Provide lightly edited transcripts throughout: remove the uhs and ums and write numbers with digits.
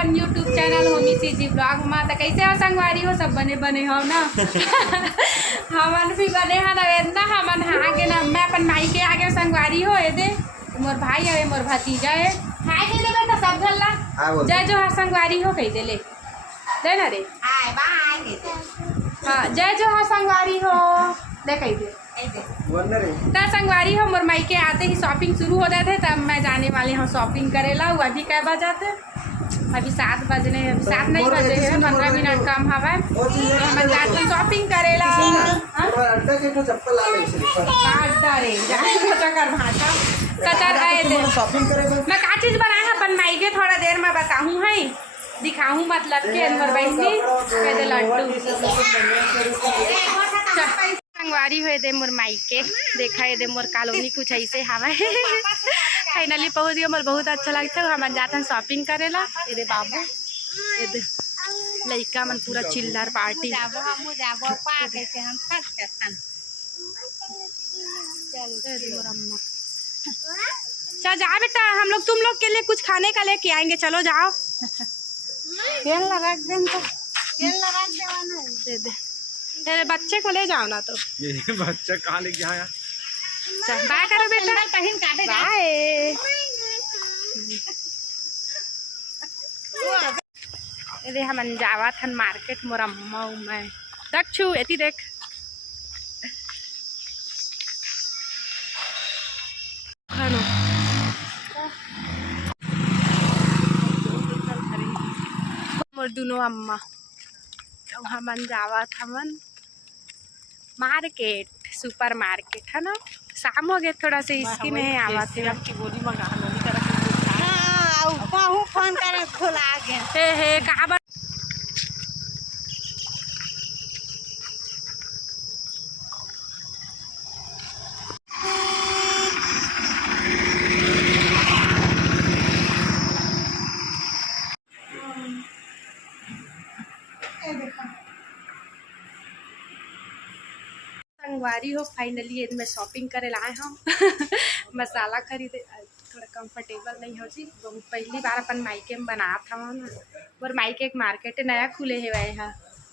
अपन YouTube channel होमी CG blog में। तो कैसे हो संगवारी हो, सब बने बने हो ना। हमन भी बने हैं ना, हमन आगे ना मैं अपन माई के आगे संगवारी हो दे मोर भाई है मोर भतीजा है। हाय दे ले बेटा सब गल्ला जय जो हाँ संगवारी हो कही दे ले दे ना रे। हाँ जय जो हाँ संगवारी हो दे कही दे। तो संगवारी हो मोर माई के आते ही शॉपिंग शुरू हो जाते तब मैं जाने वाली हूँ शॉपिंग करेला। अभी कै बजाते अभी 7 बजने 7 नहीं बजे है 15 मिनट कम हवा मैं जाती शॉपिंग करेला। मैं का चीज बनाया अपन माई के थोड़ा देर में बताऊँ है दिखाऊँ मतलब के मोर बहनी दे लड्डू संगवारी हुए दे मोर माई के देखा दे मोर कॉलोनी कुछ ऐसे हवा है। फाइनली पहुँच गए मोर बहुत अच्छा लगता है। हम जाते हैं शॉपिंग करेला। ये बाबू ये लड़का मन पूरा चिल्लर पार्टी चल जा बेटा हम लोग तुम लोग के लिए कुछ खाने का लेके आएंगे। चलो जाओ तेल लगा दे तेरे बच्चे को ले जाओ ना। तो ये बच्चा कहाँ लेके आया। चल बाय करो बेटा बाय। अरे हम जावा थन मार्केट मोर अम्मा मैं रखू एती देख खानो मोर दोनों अम्मा तो हम जावा थमन मार्केट सुपर मार्केट है ना। शाम हो गए थोड़ा सा इसकी नहीं आवा थे गोली मंगा फोन कर खोला हे कहा संगवारी हो। फाइनली मैं शॉपिंग करे लाए हम मसाला खरीदे थोड़ा कंफर्टेबल नहीं हो जी। पहली बार अपन मायके में बना था और मायके एक मार्केट नया खुले है वह है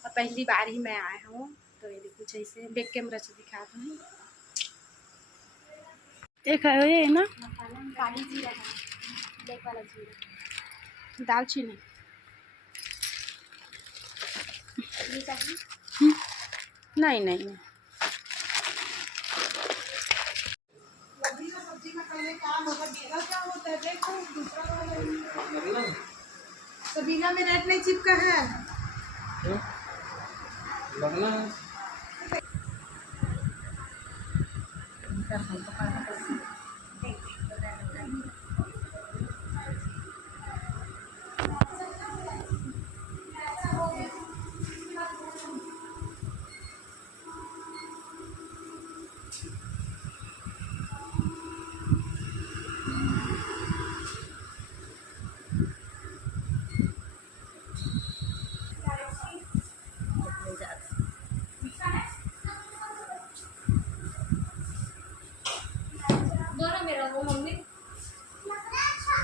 और पहली बार ही मैं आया हूँ। तो ये कुछ ऐसे बैक कैमरा से दिखाता हूँ। एक है ये ना काली जीरा ब्लैक वाला जीरा दालचीनी नहीं नहीं सबीना में नेट नहीं चिपका है लगना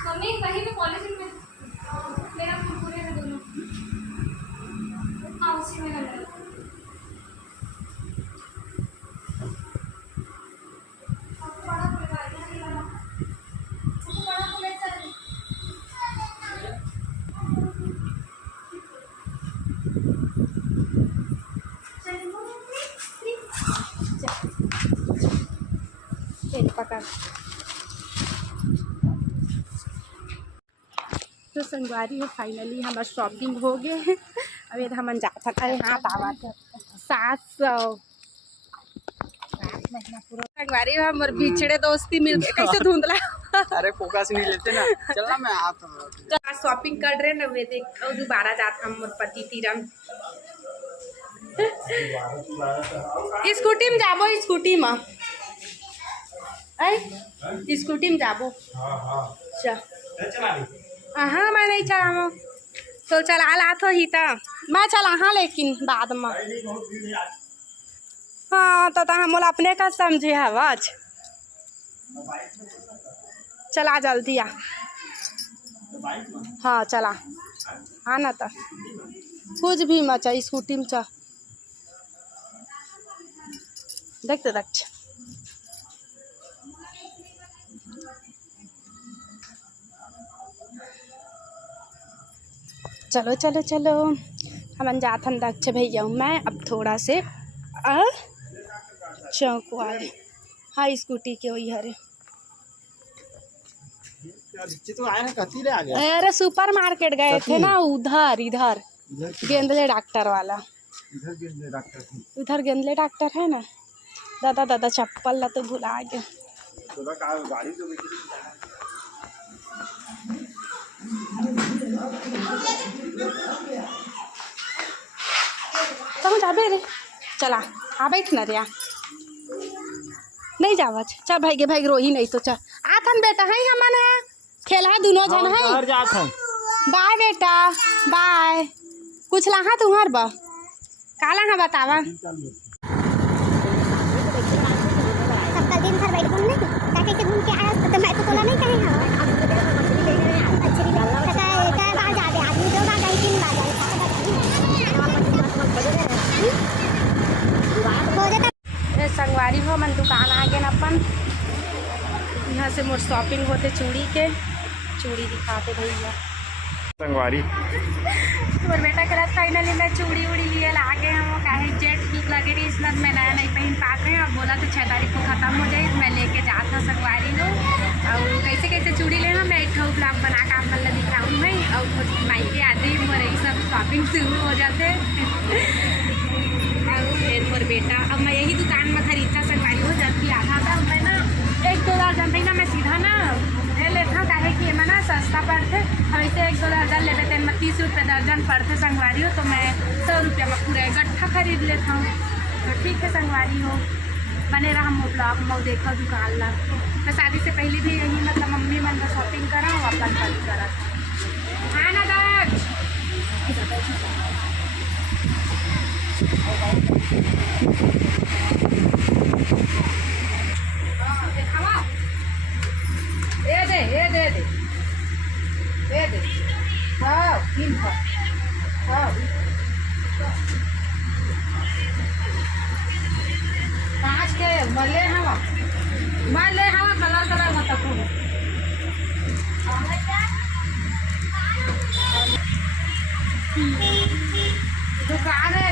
मम्मी वही में पॉलिथीन में मेरा कुरकुरे में दोनों हाँ उसी में लगा पकड़। तो संगवारी हो फाइनली हमारा शॉपिंग हो गए। अभी हम जाता अरे हाँ दावा 700 संगवारी हो मोर बिछड़े दोस्ती मिल के कैसे धुंधला। अरे फोकस नहीं लेते ना चलना मैं आता हूँ शॉपिंग कर रहे ना वे देख और दोबारा जाता हम मोर पति तीरम स्कूटी में जाबो स्कूटी में स्कूटी में जाबो हाँ मैं नहीं चलाओ तो चला ला तो ही था मैं चला हाँ लेकिन बाद में हाँ तो हम अपने का समझे आवाज चला जल्दी आ हाँ चला हाँ ना था कुछ भी मचा स्कूटी में चा देखते देख चलो चलो चलो हम जाथन दक्ष भैया मैं अब थोड़ा से चौक वाले हाँ स्कूटी के वही हरे तो आए हैं कथी ले आ गया अरे सुपर मार्केट गए थे ना उधर इधर गेंदले डॉक्टर वाला इधर गेंदले डॉक्टर है ना दादा दादा चप्पल ला तो भुला गया तो जाबे रे चला आ बैठ ना रे नहीं जावा चल भाई भाई रोही नहीं तो चल आथन बेटा है हमन है खेला दोनों जन है बाय बेटा बाय कुछ लहा तुम्हार बा काला है बतावा अब कल दिन भर बैठ घूम नहीं का कैसे घूम के आया तो मैं तो तोला नहीं कहे हां अच्छी काय बार जा दे आदमी जो बार गई 3 बार ए संगवारी हो मन दुकान आ गए अपन यहाँ से मोर शॉपिंग होते चूड़ी दिखाते भैया संगवारी और बेटा के फाइनली मैं चूड़ी उड़ी लिए लागे हम काहे जेट ठीक लगे रही इसमें मैं नया नहीं पहन पाते हैं अब बोला तो 6 तारीख को ख़त्म हो जाए मैं लेके जाता संगवारी लो और कैसे कैसे चूड़ी लेना मैं एक ब्लॉग बना के आप मतलब दिखाऊँ मैं और माई के आदि मोरे सब शॉपिंग शुरू हो जाते और फिर मोर बेटा अब मैं यही दुकान में खरीदता संगवारी हो जाती आधा था मैं ना 1-2 दर्जन ना मैं सीधा ना ले लेता काहे कि मैं ना सस्ता पड़ते ऐसे 1-2 दर्जन ले लेते मैं 30 रुपये दर्जन पड़ते संगवारी हो तो मैं 100 रुपये में पूरा गट्ठा खरीद लेता हूँ तो ठीक है संगवारी हो बने रहा हम ब्लॉग में देखो दुकान ला मैं शादी से पहले भी यही मतलब मम्मी मन का शॉपिंग करा और अपन का भी करा हाँ ना दर्ज दे हाँ 3 हाँ 5 के मले हवा कलर मत पूरा दुकान है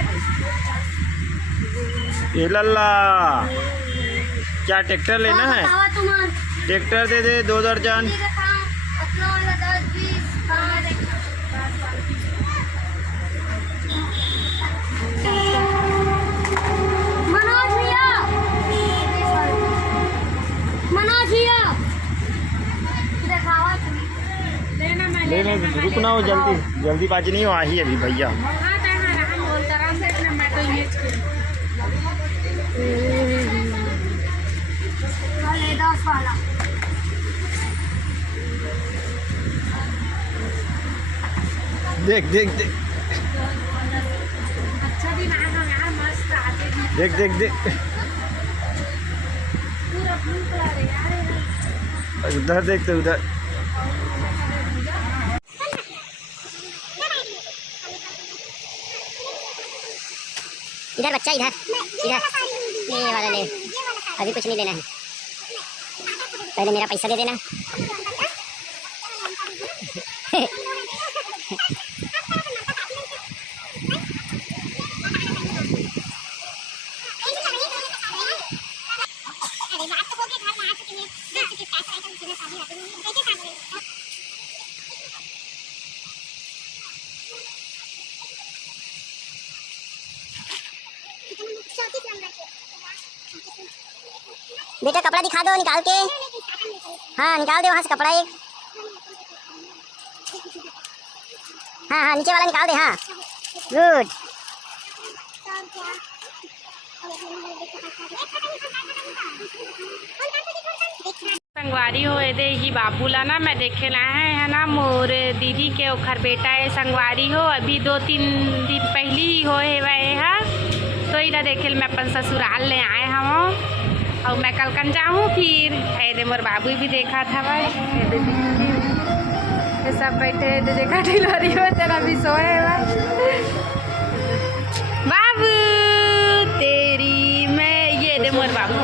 ए लल्ला क्या ट्रैक्टर लेना है ट्रैक्टर दे दे 2 दर्जन लेने रुकना हो जल्दी बाजी नहीं हो आ ही अभी भैया देख देख देख अच्छा दिन आया यार मस्त आते देख देख देख पूरा ब्लू कलर है यार उधर देख तो उधर इधर बच्चा इधर ये वाला ले अभी कुछ नहीं लेना है पहले मेरा पैसा दे देना बेटा कपड़ा दिखा दो निकाल के हाँ निकाल दो वहाँ से कपड़ा एक हाँ नीचे वाला निकाल दे हाँ गुड संगवारी हो दे ही बाबूला ना मैं देखे ना है ना मोर दीदी के ओखर बेटा है संगवारी हो अभी 2-3 दिन पहली ही हो है तो इधर देखे मैं अपन ससुराल ले आए हम और मैं कल जाऊँ फिर ऐसे मोर बाबू भी देखा था भाई पे सब बैठे हैं तो देखा ढिलोरी हो तेरा भी सोए हुआ बाबू तेरी मैं ये दे मोर बाबू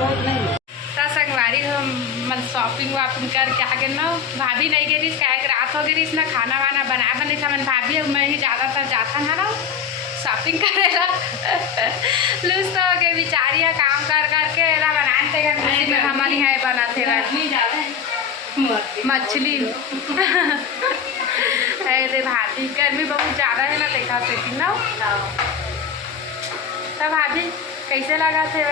संगवारी हम मन शॉपिंग वापिंग करके आगे ना भाभी नहीं गई क्या रात हो गई ना खाना वाना बना बने था मन भाभी मैं ही ज़्यादातर जाता है ना शॉपिंग करेला लूज तो हो गए बेचारियाँ काम कर करके ना बनाते में हमारी है बनाते मछली अरे भाभी गर्मी बहुत ज़्यादा है ना देखा थे ना तब भाभी कैसे लगा थे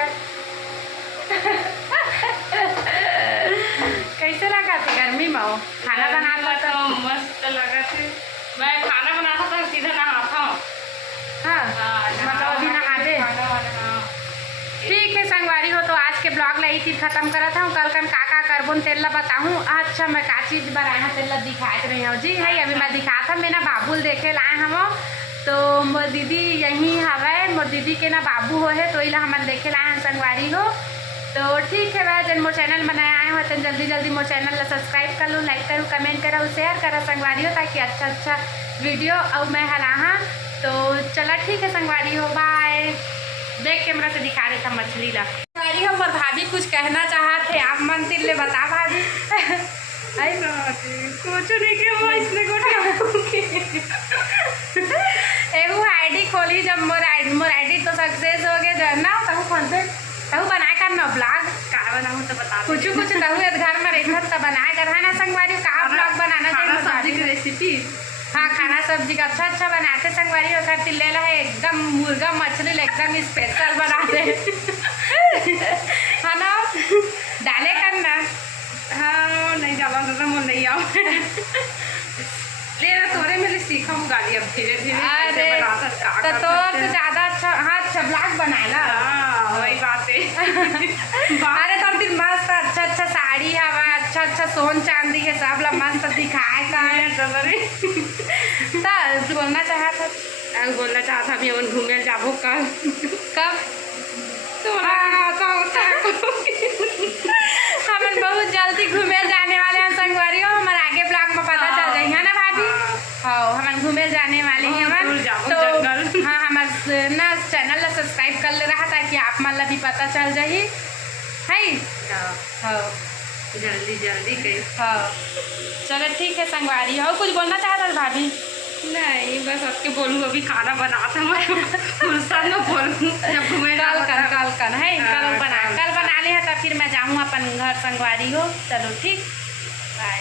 कैसे लगा थे गर्मी में खाना बनाता तो मस्त लगा थे मैं खाना बनाता था सीधा नहाता हूँ हाँ मतलब अभी नहा दे ठीक है संगवारी हो तो आज के ब्लॉग ला चीज़ खत्म करा था कल कन काका करबोन तेल बताऊँ अच्छा मैं का चीज़ बनाया तेल दिखाए रही हूँ जी है अभी मैं दिखा था मैं ना बाबुल देखे लाए हम तो मोर दीदी यहीं हवे मोर दीदी के ना बाबू हो है तो इला हम देखे लाए हैं संगवारी हो तो ठीक है भाई जन मोर चैनल बनाए आए हो तो जल्दी जल्दी मोर चैनल ला सब्सक्राइब कर लो लाइक करूँ कमेंट करो शेयर करो संगवारी हो ताकि अच्छा अच्छा वीडियो और मैं हलाहा तो चला ठीक है संगवारी हो बाय देख कैमरा से दिखा रहे था मछली ला संगवारी हो मोर भाभी कुछ कहना चाहते आप मन तिल ले बता भाभी कुछ नहीं के वो इसने एगो आईडी खोली जब मोर आईडी तो सक्सेस हो गया जो ना तब कौन से तब बनाए कर ना ब्लॉग का बनाऊँ तो बता कुछ तब घर में रहता तो बनाए कर है ना संगवारी कहाँ ब्लॉग बनाना चाहिए सब्जी की रेसिपी हाँ खाना सब्जी का अच्छा बनाते संगवारी और घर तिल्ले है एकदम मुर्गा मछली एकदम स्पेशल बनाते है ना डाले करना हाँ नहीं जावा तो मैं नहीं आओ ले तोरे मेरे सीखा हूँ गाड़ी अब धीरे धीरे तो तोर से ज़्यादा अच्छा हाँ अच्छा ब्लॉग बनाए ना वही बात है अरे तो दिन मस्त अच्छा साड़ी हवा अच्छा सोन चांदी के सब ला मस्त दिखाए का बोलना चाहता अभी अपन घूमे जाबो कब तो हम बहुत जल्दी घूमे जाने वाले हैं संगवारी हो हमारे आगे ब्लॉग में पता चल जाए है ना भाभी हाँ हम घूमे जाने वाले हैं तो हाँ हमारे ना चैनल ला सब्सक्राइब कर ले रहा ताकि आप मन ला भी पता चल जाए है हाँ जल्दी कहीं हाँ चलो ठीक है संगवारी हो कुछ बोलना चाहता भाभी नहीं बस आपके बोलूँ अभी खाना बनाता मैं फुर्सत में बोलूँ जब घूमे कल है कल बना ले तो फिर मैं जाऊँ अपन घर संगवारी हो चलो ठीक बाय।